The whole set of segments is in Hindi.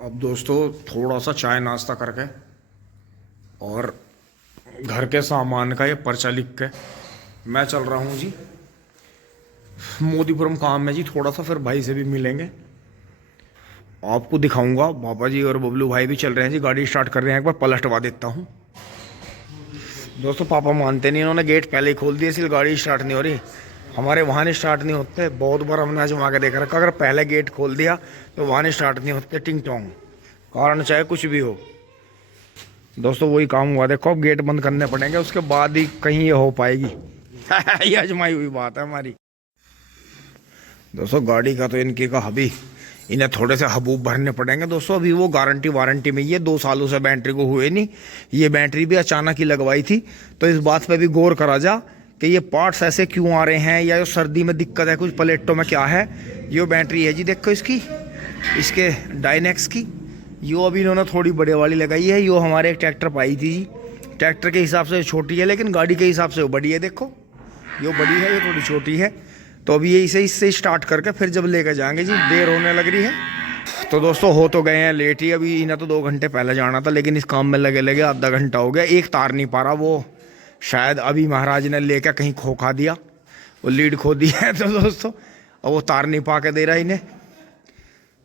अब दोस्तों थोड़ा सा चाय नाश्ता करके और घर के सामान का ये पर्चा लिख के मैं चल रहा हूँ जी मोदीपुरम काम में जी। थोड़ा सा फिर भाई से भी मिलेंगे, आपको दिखाऊंगा। पापा जी और बबलू भाई भी चल रहे हैं जी, गाड़ी स्टार्ट कर रहे हैं। एक बार पलटवा देता हूँ दोस्तों। पापा मानते नहीं, इन्होंने गेट पहले ही खोल दिया, इसलिए गाड़ी स्टार्ट नहीं हो रही। हमारे वहाँ नहीं स्टार्ट नहीं होते, बहुत बार हमने आजमा के देख रखा, अगर पहले गेट खोल दिया तो वहाँ नहीं स्टार्ट नहीं होते, टिंग टोंग, कारण चाहे कुछ भी हो। दोस्तों वही काम हुआ, देखो अब गेट बंद करने पड़ेंगे, उसके बाद ही कहीं ये हो पाएगी। ये आजमाई हुई बात है हमारी। दोस्तों गाड़ी का तो इनकी का हबी, इन्हें थोड़े से हबूब भरने पड़ेंगे दोस्तों। अभी वो गारंटी वारंटी में, ये 2 सालों से बैटरी को हुए नहीं, ये बैटरी भी अचानक ही लगवाई थी। तो इस बात पे भी गौर करा जा कि ये पार्ट्स ऐसे क्यों आ रहे हैं, या जो सर्दी में दिक्कत है कुछ प्लेटों में क्या है। ये बैटरी है जी, देखो इसकी, इसके डायनेक्स की। यो अभी इन्होंने थोड़ी बड़े वाली लगाई है। यो हमारे एक ट्रैक्टर पाई थी जी, ट्रैक्टर के हिसाब से छोटी है, लेकिन गाड़ी के हिसाब से वो बड़ी है। देखो यो बड़ी है, ये थोड़ी छोटी है। तो अभी ये इसे इससे स्टार्ट करके फिर जब लेकर जाएंगे जी, देर होने लग रही है। तो दोस्तों हो तो गए हैं लेट ही, अभी इन्हें तो 2 घंटे पहले जाना था, लेकिन इस काम में लगे लगे आधा घंटा हो गया। एक तार नहीं पा रहा, वो शायद अभी महाराज ने लेकर कहीं खोखा दिया, वो लीड खो दी है। तो दोस्तों अब वो तार नहीं पा के दे रहा इन्हें,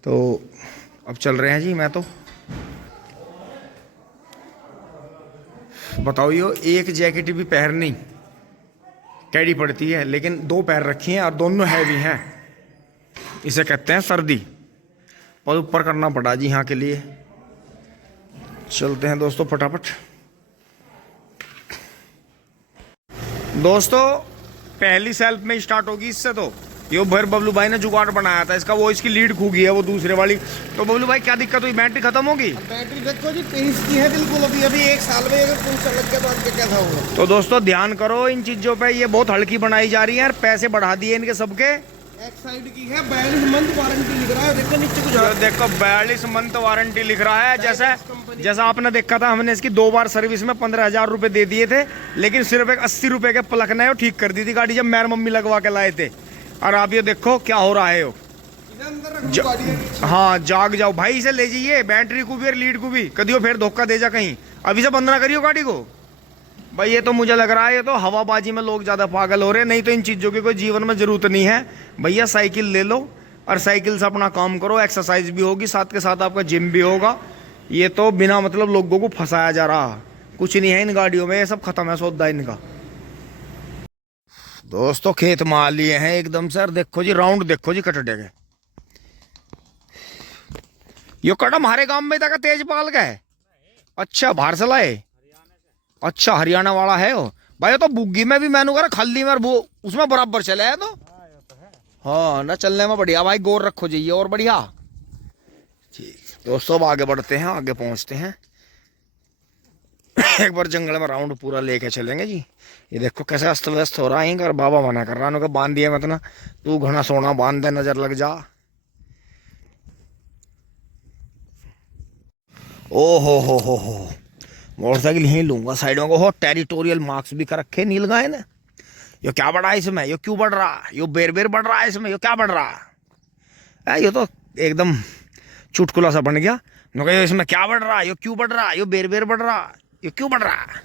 तो अब चल रहे हैं जी। मैं तो बताओ, यो एक जैकेट भी पहननी कैडी पड़ती है, लेकिन 2 पैर रखी हैं और दोनों हैवी हैं। इसे कहते हैं सर्दी, और ऊपर करना पड़ा जी यहाँ के लिए। चलते हैं दोस्तों फटाफट। दोस्तों पहली सेल्फ में स्टार्ट होगी इससे। तो ये भर बबलू भाई ने जुगाड़ बनाया था इसका, वो इसकी लीड खू गई है वो दूसरे वाली। तो बबलू भाई क्या दिक्कत हुई, बैटरी खत्म होगी? बैटरी देखो जी 23 की है बिल्कुल। अभी 1 साल में अगर पूछ लग के बाद क्या था होगा। तो दोस्तों ध्यान करो इन चीजों पे, ये बहुत हल्की बनाई जा रही है और पैसे बढ़ा दिए इनके सबके। एक साइड की है 42 मंथ वारंटी लिख रहा है, देखो नीचे कुछ देखो 42 मंथ वारंटी लिख रहा है। जैसा आपने देखा था, हमने इसकी 2 बार सर्विस में 15,000 रुपए दे दिए थे, लेकिन सिर्फ एक 80 रुपए के प्लग ने ठीक कर दी थी गाड़ी, जब मेरे मम्मी लगवा के लाए थे। और आप ये देखो क्या हो रहा है हो। हाँ जाग जाओ भाई, इसे ले जाइए, बैटरी को भी और लीड को भी, कदियो फिर धोखा दे जा कहीं। अभी से बंद ना करियो गाड़ी को भाई। ये तो मुझे लग रहा है ये तो हवाबाजी में लोग ज़्यादा पागल हो रहे हैं, नहीं तो इन चीज़ों की कोई जीवन में ज़रूरत नहीं है भैया। साइकिल ले लो और साइकिल से अपना काम करो, एक्सरसाइज भी होगी, साथ के साथ आपका जिम भी होगा। ये तो बिना मतलब लोगों को फंसाया जा रहा, कुछ नहीं है इन गाड़ियों में, ये सब खत्म है सौदा इनका। दोस्तों खेत मार लिए हैं एकदम सर, देखो जी राउंड देखो जी कटड़े के। यो कड़ा हमारे गांव में था तेजपाल का है? अच्छा बाहर से लाए, अच्छा हरियाणा वाला है वो भाई। तो बुग्गी में भी मैंने कहा खल्ली में वो उसमें बराबर चले है। तो हाँ ना, चलने में बढ़िया भाई, गौर रखो जाइए और बढ़िया। ठीक दोस्तों अब आगे बढ़ते हैं, आगे पहुंचते हैं। एक बार जंगल में राउंड पूरा लेके चलेंगे जी। ये देखो कैसे अस्त व्यस्त हो रहा है, और बाबा मना कर रहा है, बांध दिया मत ना, तू घना सोना बांध दे, नजर लग जा। ओ हो मोटरसाइकिल यहीं लूंगा साइड में। हो टेरिटोरियल मार्क्स भी कर रखे नील गाय ने। यो क्या बढ़ा है इसमें, यो क्यों बढ़ रहा, यो बेर बेर बढ़ रहा है इसमें, यो क्या बढ़ रहा है? ये तो एकदम चुटकुला सा बन गया। यो इसमें क्या बढ़ रहा है, यो क्यों बढ़ रहा है, यो बेर बेर बढ़ रहा, यो क्यों बढ़ रहा।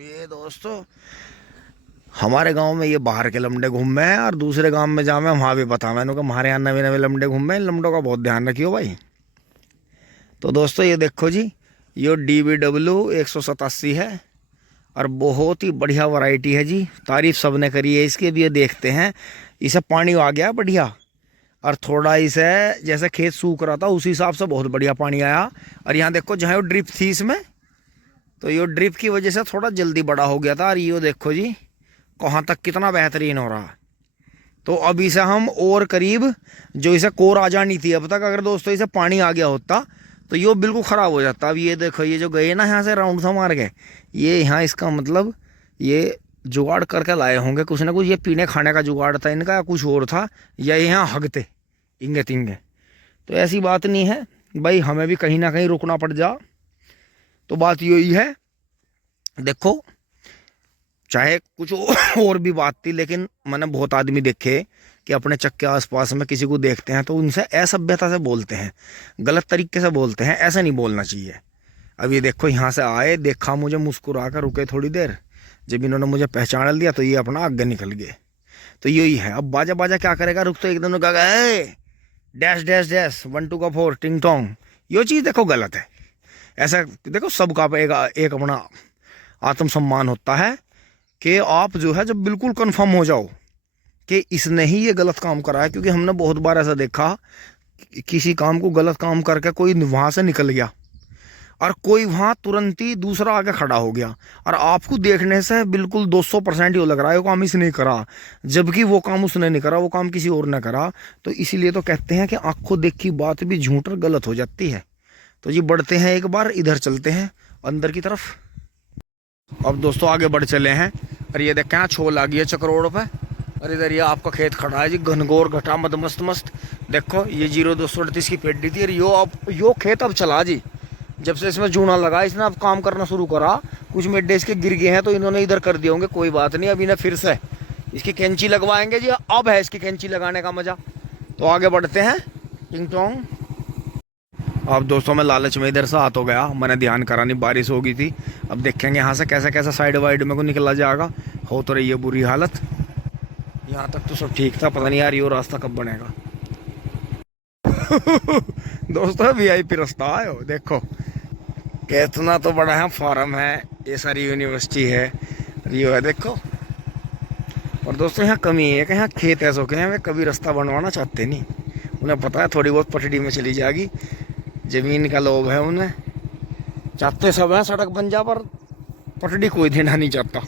ये दोस्तों हमारे गांव में ये बाहर के लमडे घूमे हैं, और दूसरे गांव में जामे वहाँ भी बता मैंने कहा हमारे यहाँ नवे नवे लमडे घूमे, इन लमडों का बहुत ध्यान रखियो भाई। तो दोस्तों ये देखो जी, ये DBW 187 है और बहुत ही बढ़िया वैरायटी है जी, तारीफ सबने करी है इसकी। भी ये देखते हैं, इसे पानी आ गया बढ़िया, और थोड़ा इसे जैसे खेत सूख रहा था उसी हिसाब से बहुत बढ़िया पानी आया। और यहाँ देखो जहाँ वो ड्रिप थी इसमें, तो ये ड्रिप की वजह से थोड़ा जल्दी बड़ा हो गया था। और ये देखो जी कहाँ तक कितना बेहतरीन हो रहा। तो अब इसे हम और करीब, जो इसे कोर आ जानी थी अब तक, अगर दोस्तों इसे पानी आ गया होता तो ये बिल्कुल ख़राब हो जाता। अब ये देखो, ये जो गए ना यहाँ से राउंड सा मार के, ये यहाँ इसका मतलब ये जुगाड़ करके लाए होंगे कुछ ना कुछ। ये पीने खाने का जुगाड़ था इनका या कुछ और था, या यहाँ हगते इंगे तिंगे। तो ऐसी बात नहीं है भाई, हमें भी कहीं ना कहीं रुकना पड़ जा। तो बात यही है, देखो चाहे कुछ और भी बात थी, लेकिन मैंने बहुत आदमी देखे कि अपने चक के आसपास में किसी को देखते हैं तो उनसे असभ्यता से बोलते हैं, गलत तरीके से बोलते हैं। ऐसा नहीं बोलना चाहिए। अब ये देखो, यहाँ से आए, देखा मुझे, मुस्कुरा कर रुके थोड़ी देर, जब इन्होंने मुझे पहचान लिया तो ये अपना आगे निकल गए। तो यही है। अब बाजा बाजा क्या करेगा, रुक तो एकदम कहा डैश डैश डैश 1 2 का 4 टिंग टोंग, ये चीज़ देखो गलत है। ऐसा देखो, सबका एक अपना आत्मसम्मान होता है कि आप जो है जब बिल्कुल कंफर्म हो जाओ कि इसने ही ये गलत काम करा है। क्योंकि हमने बहुत बार ऐसा देखा, किसी काम को गलत काम करके कोई वहाँ से निकल गया और कोई वहाँ तुरंत ही दूसरा आके खड़ा हो गया, और आपको देखने से बिल्कुल 200% ये लग रहा है वो काम इसने करा, जबकि वो काम उसने नहीं करा, वो काम किसी और ने करा। तो इसीलिए तो कहते हैं कि आंखों देखी बात भी झूठ और गलत हो जाती है। तो जी बढ़ते हैं, एक बार इधर चलते हैं अंदर की तरफ। अब दोस्तों आगे बढ़ चले हैं, और ये देखें छोल आ गई है चक रोड पे, और इधर ये आपका खेत खड़ा है जी, घनघोर घटा मद मस्त मस्त। देखो ये 0238 की पेड्डी थी, और यो खेत अब चला जी, जब से इसमें जूना लगा, इसने अब काम करना शुरू करा। कुछ मिड्डे इसके गिर गए हैं तो इन्होंने इधर कर दिए होंगे, कोई बात नहीं। अभी इन्हें फिर से इसकी कैंची लगवाएंगे जी, अब है इसकी कैंची लगाने का मजा। तो आगे बढ़ते हैं टिंग टोंग। अब दोस्तों मैं लालच में इधर से आ तो गया, मैंने ध्यान करा नहीं, बारिश हो गई थी। अब देखेंगे यहाँ से कैसा कैसा साइड वाइड में को निकला जाएगा। हो तो रही है बुरी हालत, यहाँ तक तो सब ठीक था, पता नहीं यार ये रास्ता कब बनेगा। दोस्तों VIP रास्ता है, देखो कितना तो बड़ा है, फार्म है, ये सारी यूनिवर्सिटी है, ये है देखो। और दोस्तों यहाँ कमी है कि यहाँ खेत ऐसे के हैं, वे कभी रास्ता बनवाना चाहते नहीं। उन्हें पता है थोड़ी बहुत पटड़ी में चली जाएगी, जमीन का लोभ है उन्हें, चाहते सब हैं सड़क बन जा, पर पटड़ी कोई देना नहीं चाहता।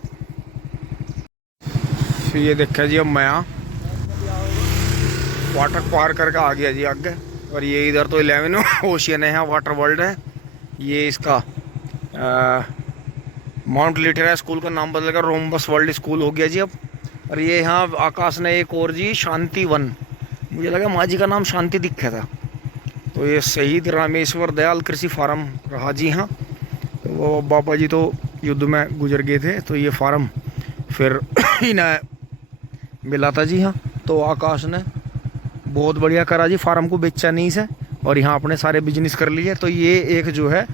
फिर ये देखा जी, अब मैं वाटर पार करके आ गया जी आगे। और ये इधर तो 11 ओशियन है, वाटर वर्ल्ड है। ये इसका माउंट लिटरा स्कूल का नाम बदलकर रोम्बस वर्ल्ड स्कूल हो गया जी अब। और ये यहाँ आकाश ने एक और जी शांति वन, मुझे लगा माँ जी का नाम शांति दिखा था। तो ये शहीद रामेश्वर दयाल कृषि फार्म रहा जी। हाँ, तो वो बाबा जी तो युद्ध में गुजर गए थे, तो ये फार्म फिर इन्हें मिला था जी। हाँ, तो आकाश ने बहुत बढ़िया करा जी, फार्म को बेचा नहीं से, और यहाँ अपने सारे बिजनेस कर लिए। तो ये एक जो है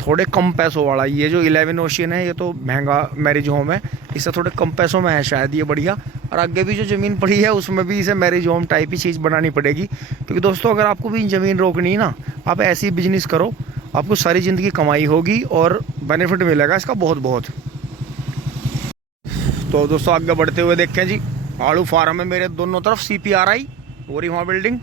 थोड़े कम पैसों वाला, ये जो 11 ओशियन है ये तो महंगा मैरिज होम है, इससे थोड़े कम पैसों में है शायद ये बढ़िया। और आगे भी जो ज़मीन पड़ी है उसमें भी इसे मैरिज होम टाइप ही चीज़ बनानी पड़ेगी। क्योंकि दोस्तों अगर आपको भी ज़मीन रोकनी है ना, आप ऐसी बिजनेस करो, आपको सारी ज़िंदगी कमाई होगी और बेनिफिट मिलेगा इसका बहुत बहुत। तो दोस्तों आगे बढ़ते हुए देखें जी, आलू फार्म है मेरे दोनों तरफ, CPRI और वहाँ बिल्डिंग,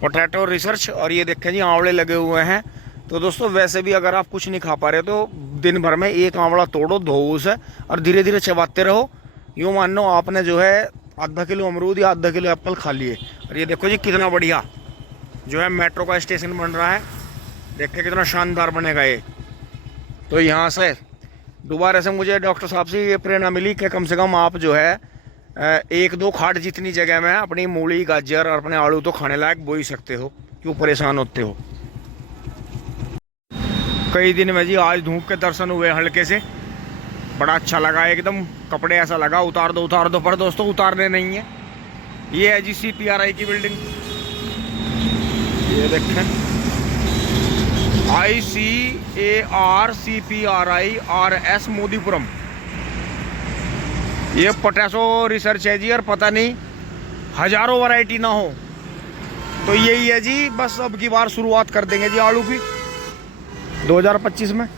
पोटैटो रिसर्च, और ये देखें जी आंवले लगे हुए हैं। तो दोस्तों वैसे भी अगर आप कुछ नहीं खा पा रहे तो दिन भर में एक आंवला तोड़ो, धो उसे और धीरे धीरे चबाते रहो। यूँ मान लो आपने जो है आधा किलो अमरूद या आधा किलो एप्पल खा लिए। और ये देखो जी कितना बढ़िया जो है मेट्रो का स्टेशन बन रहा है, देखिए कितना शानदार बनेगा ये। तो यहाँ से दोबारा से मुझे डॉक्टर साहब से ये प्रेरणा मिली कि कम से कम आप जो है 1-2 खाट जितनी जगह में अपनी मूली गाजर और अपने आलू तो खाने लायक बो ही सकते हो, क्यों परेशान होते हो। कई दिन में जी आज धूप के दर्शन हुए हल्के से, बड़ा अच्छा लगा एकदम। कपड़े ऐसा लगा उतार दो, पर दोस्तों उतारने नहीं है। ये है जी CPRI की बिल्डिंग, ये देखें ICAR मोदीपुरम। ये पोटैटो रिसर्च है जी, और पता नहीं हजारों वैरायटी ना हो, तो यही है जी। बस अब की बार शुरुआत कर देंगे जी आलू की 2025 में।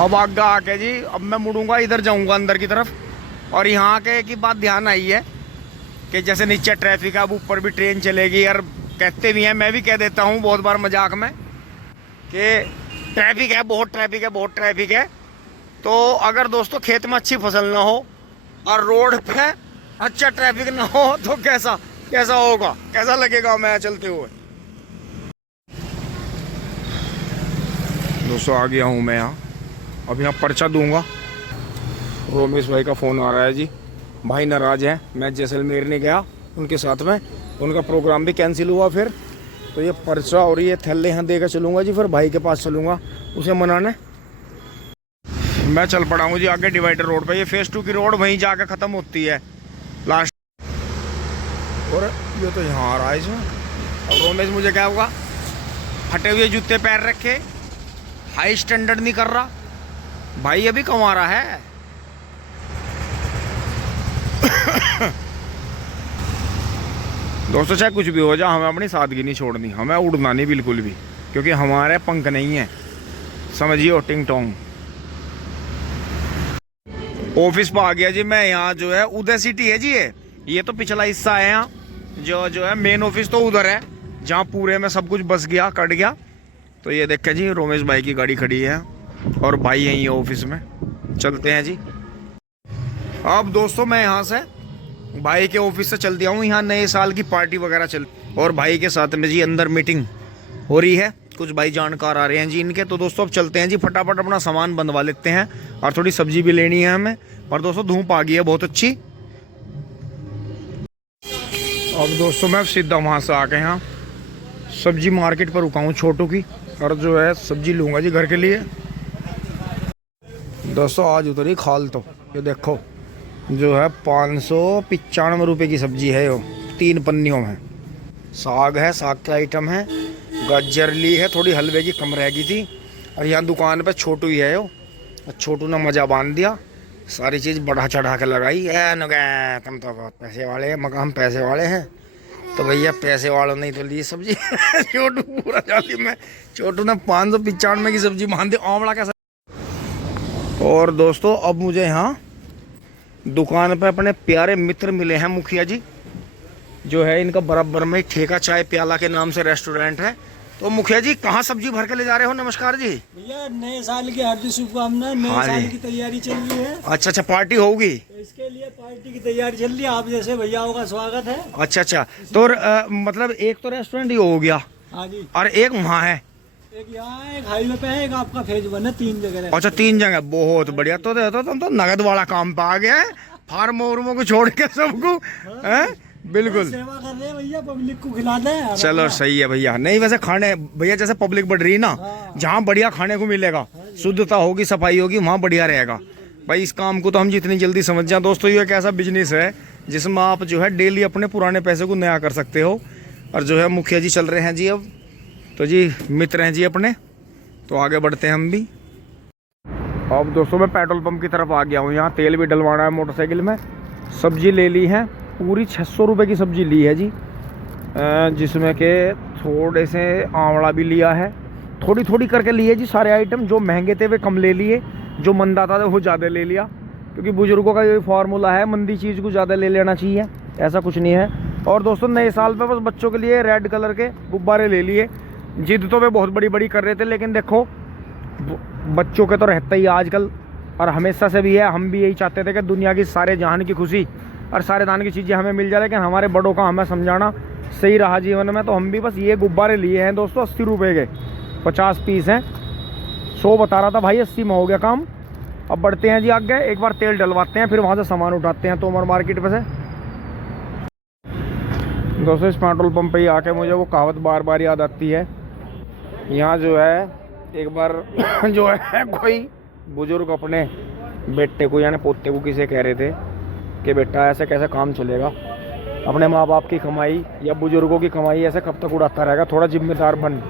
अब आगे आके जी अब मैं मुड़ूंगा, इधर जाऊंगा अंदर की तरफ। और यहाँ के की बात ध्यान आई है कि जैसे नीचे ट्रैफिक है, अब ऊपर भी ट्रेन चलेगी। और कहते भी हैं, मैं भी कह देता हूँ बहुत बार मजाक में कि ट्रैफिक है, बहुत ट्रैफिक है, बहुत ट्रैफिक है। तो अगर दोस्तों खेत में अच्छी फसल ना हो और रोड पे अच्छा ट्रैफिक ना हो तो कैसा होगा, कैसा लगेगा मैं चलते हुए। दोस्तों आ गया हूँ मैं यहाँ, अब यहाँ पर्चा दूंगा। रोमेश भाई का फ़ोन आ रहा है जी, भाई नाराज़ हैं, मैं जैसलमेर नहीं गया उनके साथ में, उनका प्रोग्राम भी कैंसिल हुआ। फिर तो ये पर्चा और ये थैले यहाँ देकर चलूँगा जी, फिर भाई के पास चलूँगा उसे मनाने। मैं चल पड़ा हूँ जी आगे डिवाइडर रोड पे, ये फेज़ 2 की रोड वहीं जाकर ख़त्म होती है लास्ट। और ये तो यहाँ आ रहा है इसमें। अब रोमेश मुझे क्या होगा, फटे हुए जूते पैर रखे, हाई स्टैंडर्ड नहीं कर रहा भाई, अभी कमा रहा है। दोस्तों चाहे कुछ भी हो जाए, हमें अपनी सादगी नहीं छोड़नी, हमें उड़ना नहीं बिल्कुल भी, क्योंकि हमारे पंख नहीं है, समझिए टिंग टोंग। ऑफिस पर आ गया जी मैं। यहाँ जो है उदय सिटी है जी, ये तो पिछला हिस्सा है। यहाँ जो है मेन ऑफिस तो उधर है, जहाँ पूरे में सब कुछ बस गया, कट गया। तो ये देखे जी रोमेश भाई की गाड़ी खड़ी है और भाई यहीं है ऑफिस में। चलते हैं जी। अब दोस्तों मैं यहाँ से भाई के ऑफिस से चल दिया हूँ। यहाँ नए साल की पार्टी वगैरह चल, और भाई के साथ में जी अंदर मीटिंग हो रही है, कुछ भाई जानकार आ रहे हैं जी इनके। तो दोस्तों अब चलते हैं जी, फटाफट अपना सामान बंधवा लेते हैं, और थोड़ी सब्जी भी लेनी है हमें। और दोस्तों धूप आ गई है बहुत अच्छी। अब दोस्तों मैं सीधा वहाँ से आके यहाँ सब्जी मार्केट पर रुका हूँ छोटू की, और जो है सब्जी लूँगा जी घर के लिए। दोस्तों आज उतरी खाल, तो ये देखो जो है 595 रुपये की सब्जी है, यो 3 पन्नियों में। साग है, साग का आइटम है, गाजर ली है, थोड़ी हलवे की कम रह गई थी। और यहाँ दुकान पे छोटू ही है यो, छोटू ने मजा बांध दिया, सारी चीज़ बढ़ा चढ़ा के लगाई। तुम तो बहुत पैसे वाले हैं, मगर हम पैसे वाले हैं तो भैया पैसे वालों ने तो ली सब्जी। छोटू पूरा जाली में, छोटू ने 595 की सब्जी बांध दी, आंवला का। और दोस्तों अब मुझे यहाँ दुकान पे अपने प्यारे मित्र मिले हैं, मुखिया जी, जो है इनका बराबर में ठेका चाय प्याला के नाम से रेस्टोरेंट है। तो मुखिया जी कहाँ सब्जी भर के ले जा रहे हो? नमस्कार जी। भैया नए साल की हार्दिक शुभकामना। नए साल की तैयारी चल रही है। अच्छा पार्टी होगी, इसके लिए पार्टी की तैयारी चल रही है। आप जैसे भैयाओं का स्वागत है। अच्छा तो मतलब एक तो रेस्टोरेंट ही हो गया, हाँ जी, और एक वहाँ है, एक यहाँ है, एक हाईवे पे है, एक आपका फेज 1 है, 3 जगह है। अच्छा 3 जगह, बहुत बढ़िया। तो तुम तो नगद वाला काम पे आ गए, फार्म वार्मों को छोड़ के सबको हैं, बिल्कुल सेवा कर रहे हैं भैया, पब्लिक को खिला दें। चलो सही है भैया। नहीं वैसे खाने भैया जैसे पब्लिक बढ़ रही है ना, जहाँ बढ़िया खाने को मिलेगा, शुद्धता होगी, सफाई होगी, वहाँ बढ़िया रहेगा भाई। इस काम को तो हम जितनी जल्दी समझ जाए। दोस्तों ये एक ऐसा बिजनेस है जिसमें आप जो है डेली अपने पुराने पैसे को नया कर सकते हो। और जो है मुखिया जी चल रहे हैं जी अब, तो जी मित्र हैं जी अपने, तो आगे बढ़ते हैं हम भी। अब दोस्तों मैं पेट्रोल पंप की तरफ आ गया हूँ। यहाँ तेल भी डलवाना है मोटरसाइकिल में। सब्जी ले ली है, पूरी 600 रुपये की सब्जी ली है जी, जिसमें के थोड़े से आंवला भी लिया है, थोड़ी थोड़ी करके लिए जी सारे आइटम। जो महंगे थे वे कम ले लिए, जो मंदा था वो ज़्यादा ले लिया, क्योंकि बुजुर्गों का ये फार्मूला है, मंदी चीज़ को ज़्यादा ले लेना चाहिए, ऐसा कुछ नहीं है। और दोस्तों नए साल पे बस बच्चों के लिए रेड कलर के गुब्बारे ले लिए। जिद तो वे बहुत बड़ी बड़ी कर रहे थे, लेकिन देखो बच्चों के तो रहता ही आजकल, और हमेशा से भी है। हम भी यही चाहते थे कि दुनिया की सारे जहान की खुशी और सारे दान की चीज़ें हमें मिल जाए, लेकिन हमारे बड़ों का हमें समझाना सही रहा जीवन में। तो हम भी बस ये गुब्बारे लिए हैं दोस्तों, 80 रुपये के 50 पीस हैं। 100 बता रहा था भाई, 80 में हो गया काम। अब बढ़ते हैं जी आगे, एक बार तेल डलवाते हैं, फिर वहाँ से सामान उठाते हैं तोमर मार्केट पे से। दोस्तों इस पेट्रोल पंप पे ही आके मुझे वो कहावत बार बार याद आती है। यहाँ जो है एक बार जो है कोई बुजुर्ग अपने बेटे को यानी पोते को किसे कह रहे थे कि बेटा ऐसे कैसे काम चलेगा, अपने माँ बाप की कमाई या बुजुर्गों की कमाई ऐसे कब तक उड़ाता रहेगा, थोड़ा जिम्मेदार बन।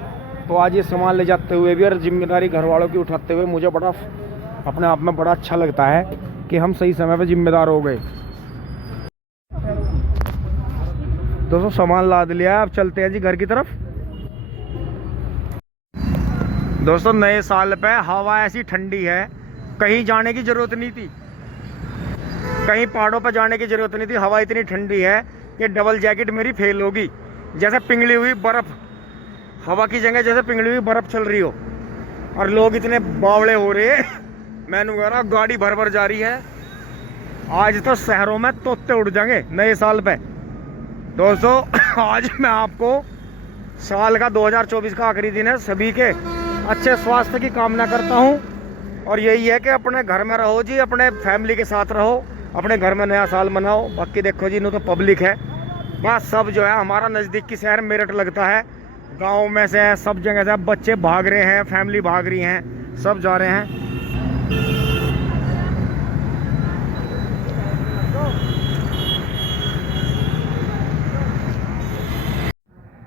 तो आज ये सामान ले जाते हुए भी और जिम्मेदारी घर वालों की उठाते हुए मुझे बड़ा अपने आप में बड़ा अच्छा लगता है कि हम सही समय पे जिम्मेदार हो गए। दोस्तों सामान लाद लिया, अब चलते हैं जी घर की तरफ। दोस्तों नए साल पे हवा ऐसी ठंडी है, कहीं जाने की ज़रूरत नहीं थी, कहीं पहाड़ों पर जाने की ज़रूरत नहीं थी। हवा इतनी ठंडी है कि डबल जैकेट मेरी फेल होगी, जैसे पिघली हुई बर्फ़, हवा की जगह जैसे पिघली हुई बर्फ़ चल रही हो। और लोग इतने बावड़े हो रहे हैं, मैंने कहा गाड़ी भर भर जा रही है। आज तो शहरों में तोते उड़ जाएंगे नए साल पे। दोस्तों आज मैं आपको साल का 2024 का आखिरी दिन है, सभी के अच्छे स्वास्थ्य की कामना करता हूँ। और यही है कि अपने घर में रहो जी, अपने फैमिली के साथ रहो, अपने घर में नया साल मनाओ। बाकी देखो जी, इन्हों तो पब्लिक है बस, सब जो है हमारा नज़दीक की शहर मेरठ लगता है, गांव में से है, सब जगह से बच्चे भाग रहे हैं, फैमिली भाग रही हैं, सब जा रहे हैं।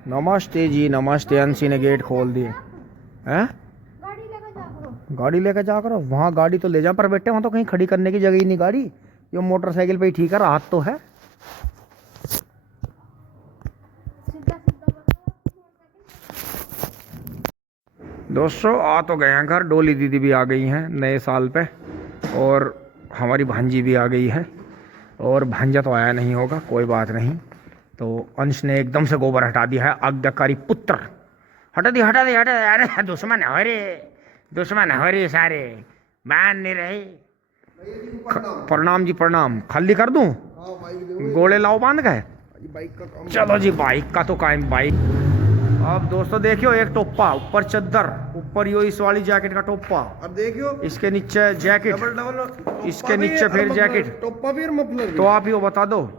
नमस्ते जी नमस्ते। अंशी ने गेट खोल दिए हैं। गाड़ी लेकर जा करो। वहाँ गाड़ी तो ले जा पर बेटे, वहाँ तो कहीं खड़ी करने की जगह ही नहीं गाड़ी। ये मोटरसाइकिल पे ही ठीक है, राहत तो है। दोस्तों आ तो गए हैं घर। डोली दीदी भी आ गई हैं नए साल पे, और हमारी भांजी भी आ गई है, और भांजा तो आया नहीं होगा, कोई बात नहीं। तो अंश ने एकदम से गोबर हटा दिया है। आज्ञाकारी पुत्र हटा दी हटा दी हटा दी। अरे दुश्मन हो रे, दुश्मन हो रे सारे, मान नहीं रहे। प्रणाम जी प्रणाम। खाली कर दूं? गोले लाओ बांध गए। चलो जी बाइक का तो कायम बाइक। अब दोस्तों देखियो, एक टोपा ऊपर चद्दर, ऊपर यो इस वाली जैकेट का टोपा, अब देखियो इसके नीचे जैकेट, डबल इसके नीचे फिर जैकेट। टोपा भी और मफलर भी। तो आप यो बता दो,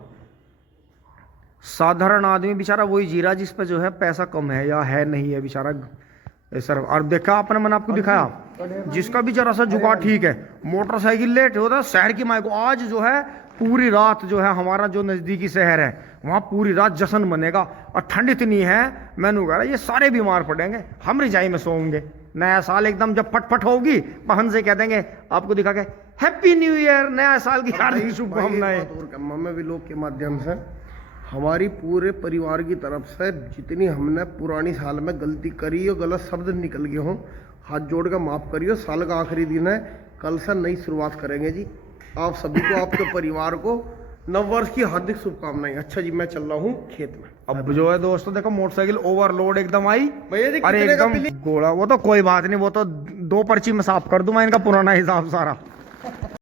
साधारण आदमी बेचारा वही जी रहा जिस पे जो है पैसा कम है या है नहीं है बेचारा सर। और देखा आपने, मैंने आपको दिखाया, जिसका भी जरा सा जुगाड़ ठीक है, मोटरसाइकिल लेट होता शहर की माई को। आज जो है पूरी रात जो है हमारा जो नज़दीकी शहर है वहाँ पूरी रात जश्न बनेगा, और ठंड इतनी है मैंने कह रहा ये सारे बीमार पड़ेंगे, हम रजाई में सोएंगे। नया साल एकदम जब फटफट होगी बहन से कह देंगे आपको दिखा के हैप्पी न्यू ईयर, नया साल की हार्दिक शुभकामनाएं। मम्मी भी लोग के माध्यम से हमारी पूरे परिवार की तरफ से जितनी हमने पुरानी साल में गलती करी हो, गलत शब्द निकल गए हों, हाथ जोड़ कर माफ़ करियो। साल का आखिरी दिन है, कल से नई शुरुआत करेंगे जी। आप सभी को, आपके परिवार को नववर्ष की हार्दिक शुभकामनाएं। अच्छा जी मैं चल रहा हूँ खेत में। अब जो है दोस्तों देखो मोटरसाइकिल ओवरलोड एकदम आई। भैया जी अरे कितने का एकदम बिल? गोला, वो तो कोई बात नहीं, वो तो 2 पर्ची में साफ कर दूं मैं इनका पुराना हिसाब सारा।